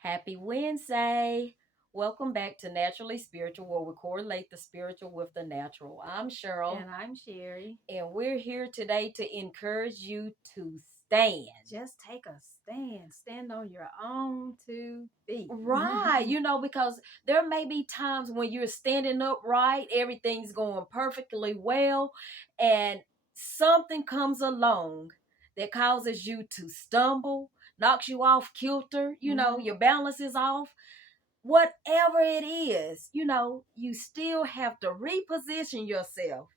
Happy Wednesday. Welcome back to Naturally Spiritual, where we correlate the spiritual with the natural. I'm Cheryl, And I'm Sherry. and we're here today to encourage you to stand. Just take a stand. Stand on your own 2 feet. Right, because there may be times when you're standing upright, everything's going perfectly well, and something comes along that causes you to stumble, knocks you off kilter, your balance is off. Whatever it is, you still have to reposition yourself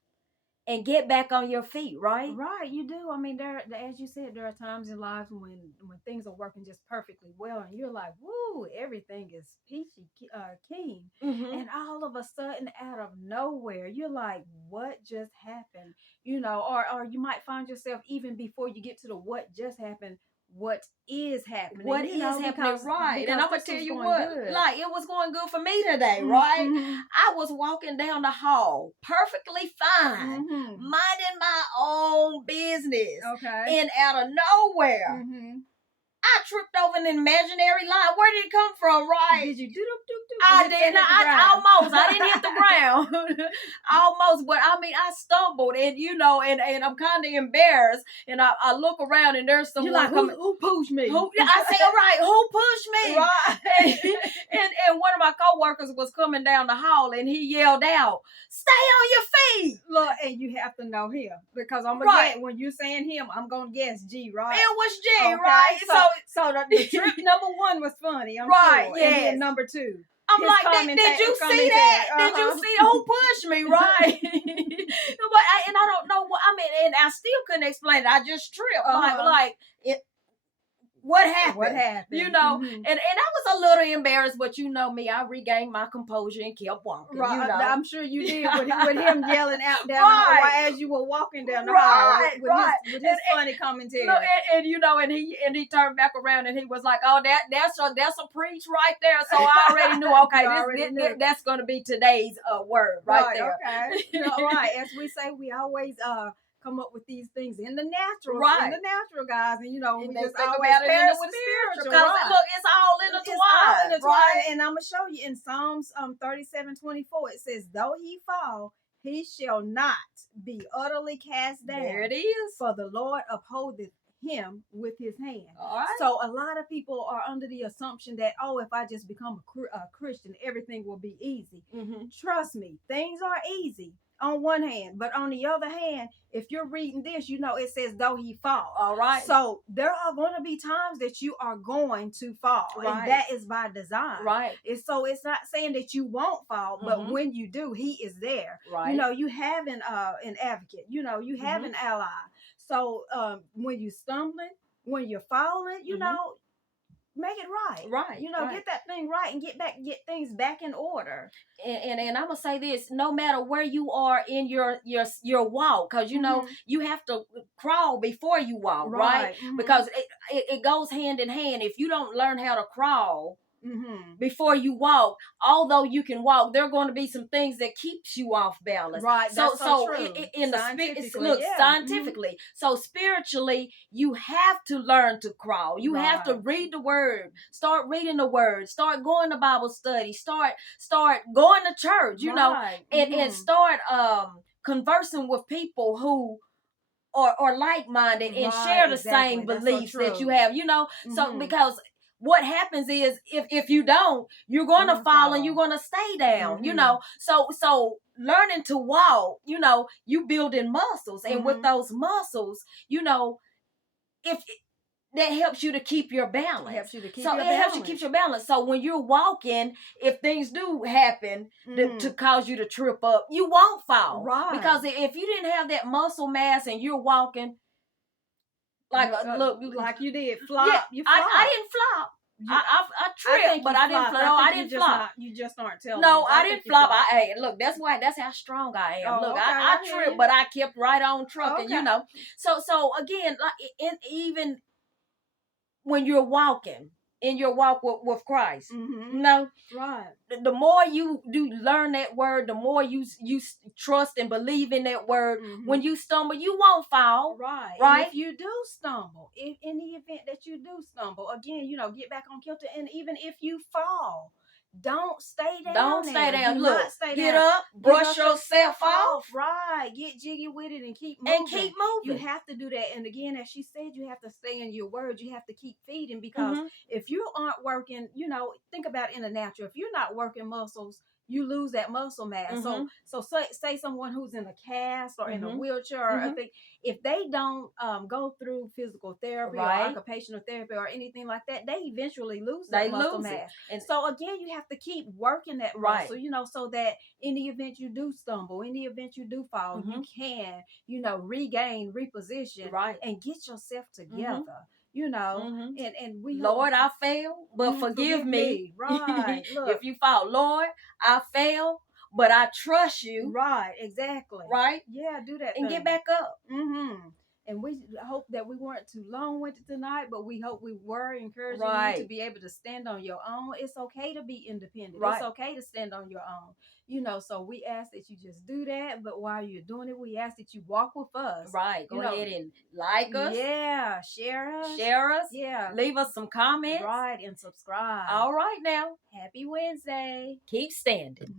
and get back on your feet, right? Right, you do. I mean, as you said, there are times in life when things are working just perfectly well, and you're like, "Woo, everything is peachy keen," Mm-hmm. and all of a sudden, out of nowhere, you're like, "What just happened?" Or you might find yourself even before you get to the what just happened. What is happening? What is happening, right? And I'm gonna this tell was you going what, good. like it was going good for me today, right? Mm-hmm. I was walking down the hall, perfectly fine, minding my own business, Okay. and out of nowhere, I tripped over an imaginary line. Where did it come from, right? Did you do? I did not. I didn't hit the ground. Almost, but I mean, I stumbled, and I'm kind of embarrassed. And I look around, and there's someone You're like, coming. who pushed me? I say, all right, who pushed me? Right. And one of my coworkers was coming down the hall, and he yelled out, "Stay on your feet!" Look, and you have to know him because I'm gonna Right. guess when you're saying him, I'm gonna guess G, right? It was G, Okay, right? So the trip number one was funny, I'm Right, sure. yes. And then number two. I'm like, did you see that? Did you see who pushed me, right? And I don't know what I mean, and I still couldn't explain it. I just tripped, like it. What happened? What happened? And I was a little embarrassed, but you know me, I regained my composure and kept walking. Right, I'm sure you did with him yelling out down Right. the hall as you were walking down the hall with his funny commentary. And he turned back around and he was like, "Oh, that's a preach right there." So I already knew. Okay, that's going to be today's word right there. Okay, right. As we say, we always come up with these things in the natural, right? In the natural, guys, and we and just think always about it in pair the it with spiritual. spiritual. Right. Look, it's all intertwined, right? And I'm gonna show you in Psalms 37:24. It says, "Though he fall, he shall not be utterly cast down. There it is. For the Lord upholdeth him with his hand." All right. So a lot of people are under the assumption that, oh, if I just become a Christian, everything will be easy. Trust me, things are easy on one hand, but on the other hand, if you're reading this, it says though he fall. All right. So there are going to be times that you are going to fall, right. And that is by design, right? It's not saying that you won't fall, but when you do, he is there, right? You have an advocate, you have an ally. So when you're stumbling, when you're falling, make it right. Right. Get that thing right and get things back in order. And I'm gonna say this: no matter where you are in your walk, because you have to crawl before you walk, right? Because it goes hand in hand. If you don't learn how to crawl before you walk, although you can walk, there are going to be some things that keeps you off balance. Right. So true. In the scientifically, so spiritually, you have to learn to crawl. You have to read the word. Start reading the word. Start going to Bible study. Start going to church. And start conversing with people who are like-minded and share the same beliefs that you have. So because what happens is if you don't, you're gonna fall and you're gonna stay down. So learning to walk, you building muscles, and with those muscles, if that helps you to keep your balance. It helps you to keep your balance. So when you're walking, if things do happen to cause you to trip up, you won't fall. Right. Because if you didn't have that muscle mass and you're walking like you did flop. Yeah, you flop. I didn't flop. I tripped, but I didn't flop. No, I didn't flop. You just aren't telling. No, I didn't flop. Look, that's how strong I am. Look, I tripped, but I kept right on trucking. So again, even when you're walking, in your walk with Christ. Mm-hmm. No, Right. the more you learn that word, the more you trust and believe in that word. Mm-hmm. When you stumble, you won't fall. Right. Right. And if you do stumble, if in the event that you do stumble, again, get back on kilter. And even if you fall, don't stay down. Don't stay there. down. Do Look, not stay get down. up, brush yourself off, Right. Get jiggy with it and keep moving. You moving. have to do that. And again, as she said, you have to stay in your word. You have to keep feeding, because if you aren't working, think about in the natural. If you're not working muscles, you lose that muscle mass. So say someone who's in a cast or in a wheelchair, or I think if they don't go through physical therapy or occupational therapy or anything like that, they eventually lose that muscle mass. And so again, you have to keep working that muscle, so that in the event you do stumble, in the event you do fall, you can, regain, reposition, and get yourself together. And we Lord, I fail, but forgive me. Right. Look. If you fall, Lord, I fail, but I trust you. Right. Exactly. Right. Yeah. Do that and thing. get back up. And we hope that we weren't too long-winded tonight, but we hope we were encouraging you to be able to stand on your own. It's okay to be independent. Right. It's okay to stand on your own. So we ask that you just do that. But while you're doing it, we ask that you walk with us. Right. Go ahead and like us. Yeah. Share us. Yeah. Leave us some comments. Right. And subscribe. All right now. Happy Wednesday. Keep standing.